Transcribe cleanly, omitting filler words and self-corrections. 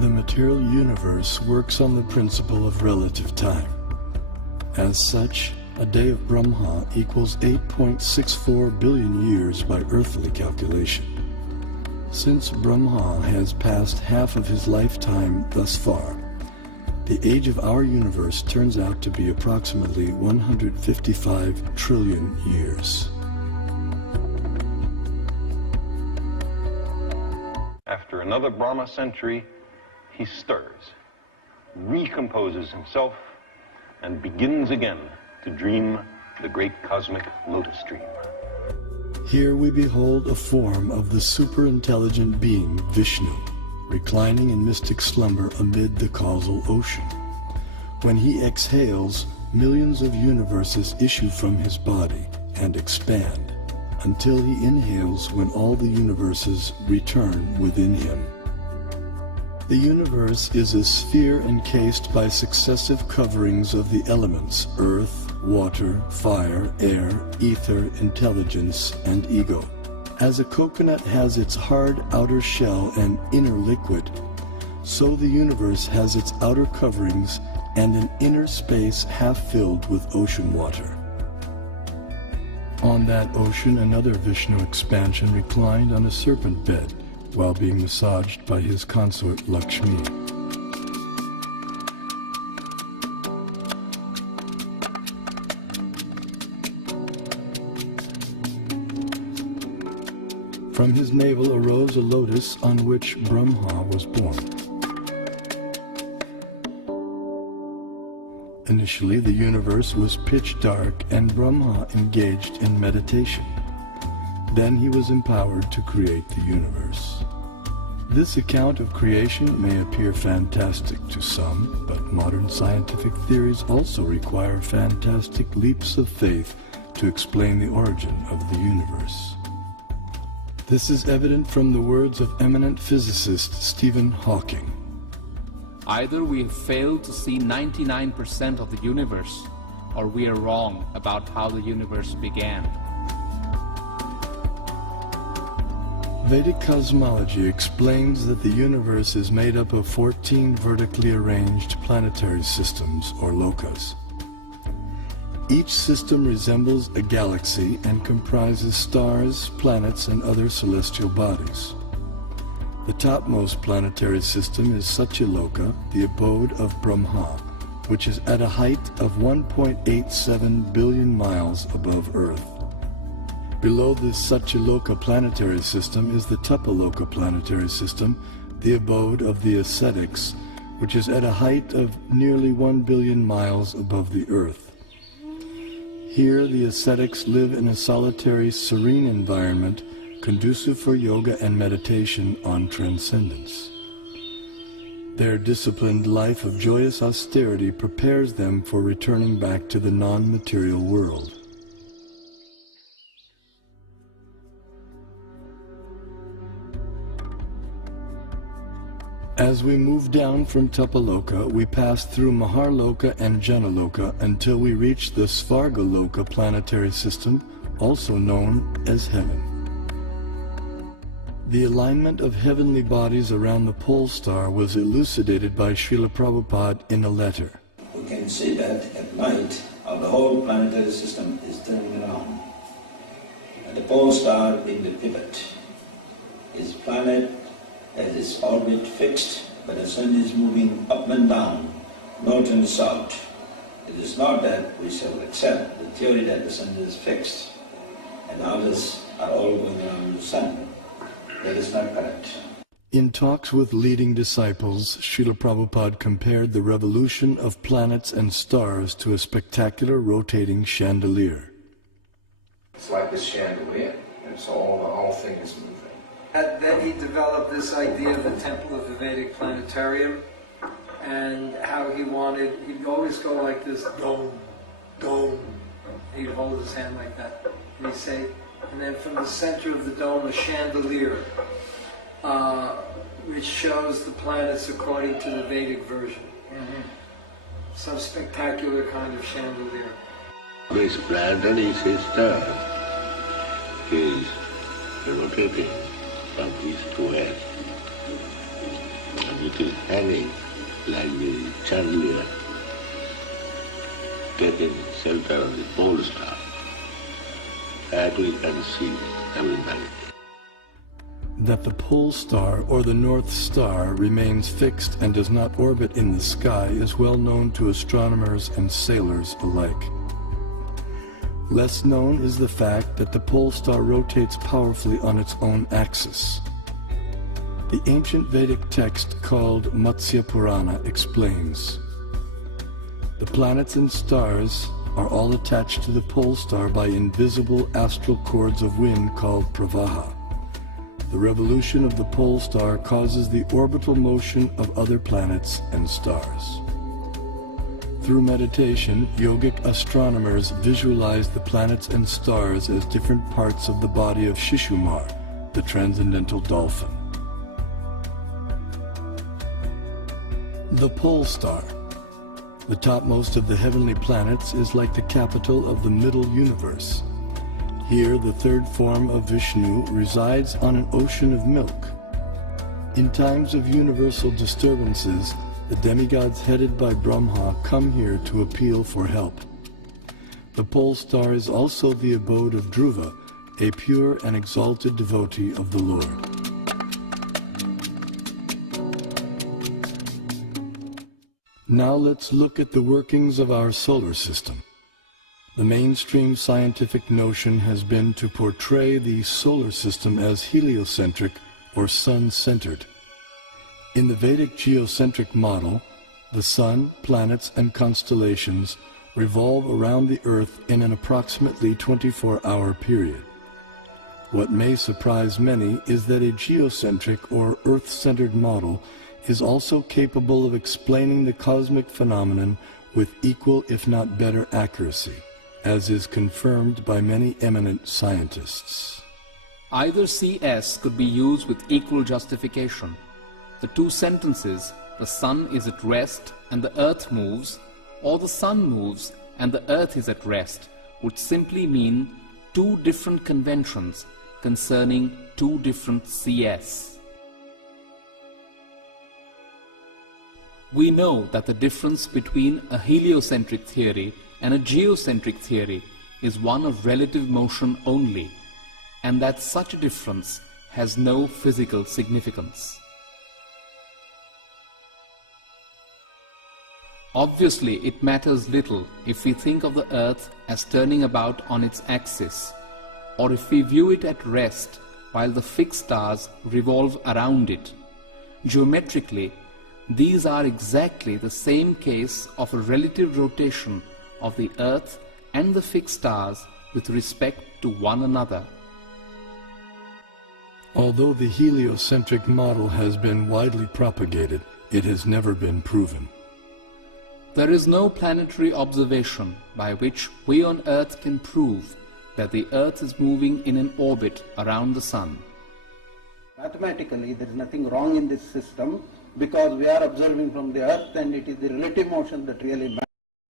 The material universe works on the principle of relative time. As such, a day of Brahma equals 8.64 billion years by earthly calculation. Since Brahma has passed half of his lifetime thus far, the age of our universe turns out to be approximately 155 trillion years. After another Brahma century, he stirs, recomposes himself, and begins again to dream the great cosmic lotus dream. Here we behold a form of the superintelligent being Vishnu, reclining in mystic slumber amid the causal ocean. When he exhales, millions of universes issue from his body and expand, until he inhales when all the universes return within him. The universe is a sphere encased by successive coverings of the elements: earth, water, fire, air, ether, intelligence, and ego. As a coconut has its hard outer shell and inner liquid, so the universe has its outer coverings and an inner space half filled with ocean water. On that ocean, another Vishnu expansion reclined on a serpent bed while being massaged by his consort Lakshmi. From his navel arose a lotus on which Brahma was born. Initially, the universe was pitch dark and Brahma engaged in meditation. Then he was empowered to create the universe. This account of creation may appear fantastic to some, but modern scientific theories also require fantastic leaps of faith to explain the origin of the universe. This is evident from the words of eminent physicist Stephen Hawking. Either we have failed to see 99% of the universe, or we are wrong about how the universe began. Vedic cosmology explains that the universe is made up of 14 vertically arranged planetary systems, or lokas. Each system resembles a galaxy and comprises stars, planets, and other celestial bodies. The topmost planetary system is Satyaloka, the abode of Brahma, which is at a height of 1.87 billion miles above Earth. Below this Satyaloka planetary system is the Tapaloka planetary system, the abode of the ascetics, which is at a height of nearly 1 billion miles above the Earth. Here the ascetics live in a solitary, serene environment conducive for yoga and meditation on transcendence. Their disciplined life of joyous austerity prepares them for returning back to the non-material world. As we move down from Tapaloka, we pass through Maharloka and Janaloka until we reach the Svargaloka planetary system, also known as heaven. The alignment of heavenly bodies around the pole star was elucidated by Srila Prabhupada in a letter. We can see that at night the whole planetary system is turning around. And the pole star being the pivot. His planet has its orbit fixed, but the sun is moving up and down, north and south. It is not that we shall accept the theory that the sun is fixed and others are all going around the sun. That is not correct. In talks with leading disciples, Srila Prabhupada compared the revolution of planets and stars to a spectacular rotating chandelier. It's like this chandelier, and so the whole thing is moving. Then he developed this idea of the temple of the Vedic planetarium, and how he'd always go like this, dome, dome. He'd hold his hand like that, and he'd say, and then from the center of the dome, a chandelier, which shows the planets according to the Vedic version. Some spectacular kind of chandelier. This planetary system is rotating from east to west. And it is hanging like the chandelier, taking shelter of the pole star. That we can see every night. That the pole star or the North Star remains fixed and does not orbit in the sky is well known to astronomers and sailors alike. Less known is the fact that the pole star rotates powerfully on its own axis. The ancient Vedic text called Matsya Purana explains, the planets and stars are all attached to the pole star by invisible astral cords of wind called pravaha. The revolution of the pole star causes the orbital motion of other planets and stars. Through meditation, yogic astronomers visualize the planets and stars as different parts of the body of Shishumar, the transcendental dolphin. The pole star, the topmost of the heavenly planets, is like the capital of the middle universe. Here, the third form of Vishnu resides on an ocean of milk. In times of universal disturbances, the demigods headed by Brahma come here to appeal for help. The pole star is also the abode of Dhruva, a pure and exalted devotee of the Lord. Now let's look at the workings of our solar system. The mainstream scientific notion has been to portray the solar system as heliocentric or sun-centered. In the Vedic geocentric model, the sun, planets, and constellations revolve around the Earth in an approximately 24-hour period. What may surprise many is that a geocentric or Earth-centered model is also capable of explaining the cosmic phenomenon with equal if not better accuracy, as is confirmed by many eminent scientists. Either CS could be used with equal justification. The two sentences, the sun is at rest and the earth moves, or the sun moves and the earth is at rest, would simply mean two different conventions concerning two different CS. We know that the difference between a heliocentric theory and a geocentric theory is one of relative motion only, and that such a difference has no physical significance. Obviously, it matters little if we think of the earth as turning about on its axis, or if we view it at rest while the fixed stars revolve around it. Geometrically, these are exactly the same case of a relative rotation of the earth and the fixed stars with respect to one another. Although the heliocentric model has been widely propagated, it has never been proven. There is no planetary observation by which we on Earth can prove that the Earth is moving in an orbit around the Sun. Mathematically, there is nothing wrong in this system because we are observing from the Earth and it is the relative motion that really matters.